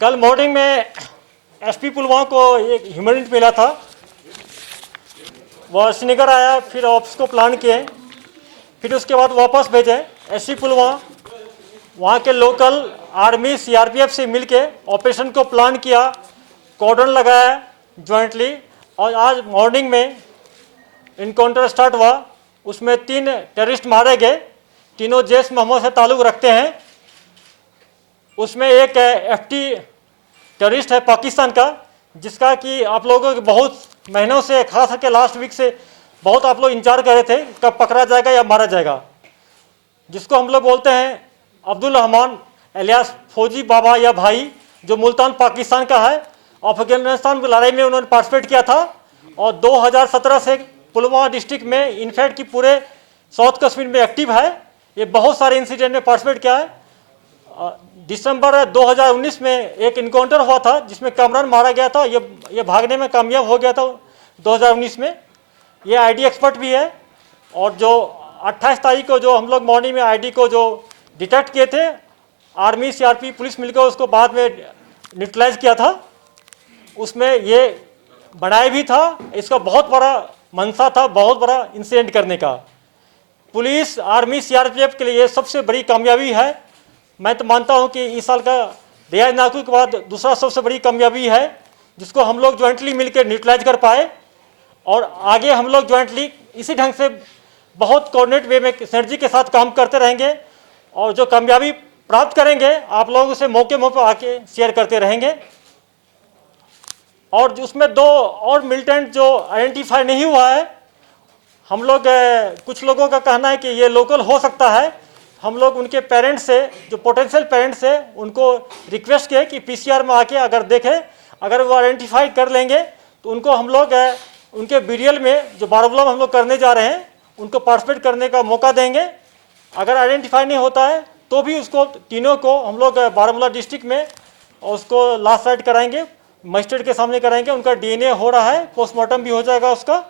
कल मॉर्निंग में एसपी पुलवामा को एक ह्यूमन मिला था। वह श्रीनगर आया, फिर ऑफिस को प्लान किए, फिर उसके बाद वापस भेजे। एसपी पुलवामा वहाँ के लोकल आर्मी सीआरपीएफ से मिलके ऑपरेशन को प्लान किया, कॉर्डन लगाया जॉइंटली, और आज मॉर्निंग में इनकाउंटर स्टार्ट हुआ। उसमें 3 टेररिस्ट मारे गए, तीनों जैश मोहम्मद से ताल्लुक़ रखते हैं। उसमें एक एफटी टेररिस्ट है पाकिस्तान का, जिसका कि आप लोगों के बहुत महीनों से, खास करके लास्ट वीक से बहुत आप लोग इंतजार कर रहे थे कब पकड़ा जाएगा या मारा जाएगा, जिसको हम लोग बोलते हैं अब्दुल रहमान एलियास फौजी बाबा या भाई, जो मुल्तान पाकिस्तान का है। अफगानिस्तान की लड़ाई में उन्होंने पार्टिसिपेट किया था और 2017 से पुलवामा डिस्ट्रिक्ट में, इनफैक्ट कि पूरे साउथ कश्मीर में एक्टिव है। ये बहुत सारे इंसिडेंट में पार्टिसिपेट किया है। दिसंबर 2019 में एक इनकाउंटर हुआ था जिसमें कामरान मारा गया था। ये भागने में कामयाब हो गया था 2019 में। ये आईडी एक्सपर्ट भी है। और जो 28 तारीख को जो हम लोग मॉर्निंग में आईडी को जो डिटेक्ट किए थे, आर्मी सीआरपी पुलिस मिलकर उसको बाद में न्यूट्रलाइज किया था। उसमें ये बनाया भी था, इसका बहुत बड़ा मंशा था, बहुत बड़ा इंसिडेंट करने का। पुलिस आर्मी सीआरपीएफ के लिए सबसे बड़ी कामयाबी है। मैं तो मानता हूं कि इस साल का रियाज नाकू के बाद दूसरा सबसे बड़ी कामयाबी है, जिसको हम लोग ज्वाइंटली मिलकर न्यूट्रलाइज कर पाए। और आगे हम लोग ज्वाइंटली इसी ढंग से बहुत कोऑर्डिनेट वे में सिनर्जी के साथ काम करते रहेंगे, और जो कामयाबी प्राप्त करेंगे आप लोगों से मौके पर आके शेयर करते रहेंगे। और उसमें 2 और मिलिटेंट जो आइडेंटिफाई नहीं हुआ है, हम लोग कुछ लोगों का कहना है कि ये लोकल हो सकता है। हम लोग उनके पेरेंट्स से, जो पोटेंशियल पेरेंट्स है, उनको रिक्वेस्ट किए कि पीसीआर में आके अगर देखें, अगर वो आइडेंटिफाई कर लेंगे तो उनको हम लोग उनके बीडीएल में जो बारामूला में हम लोग करने जा रहे हैं उनको पार्टिसिपेट करने का मौका देंगे। अगर आइडेंटिफाई नहीं होता है तो भी उसको तीनों को हम लोग बारामूला डिस्ट्रिक्ट में उसको लास्ट राइट कराएंगे, मजिस्ट्रेट के सामने कराएंगे। उनका डीएनए हो रहा है, पोस्टमार्टम भी हो जाएगा उसका।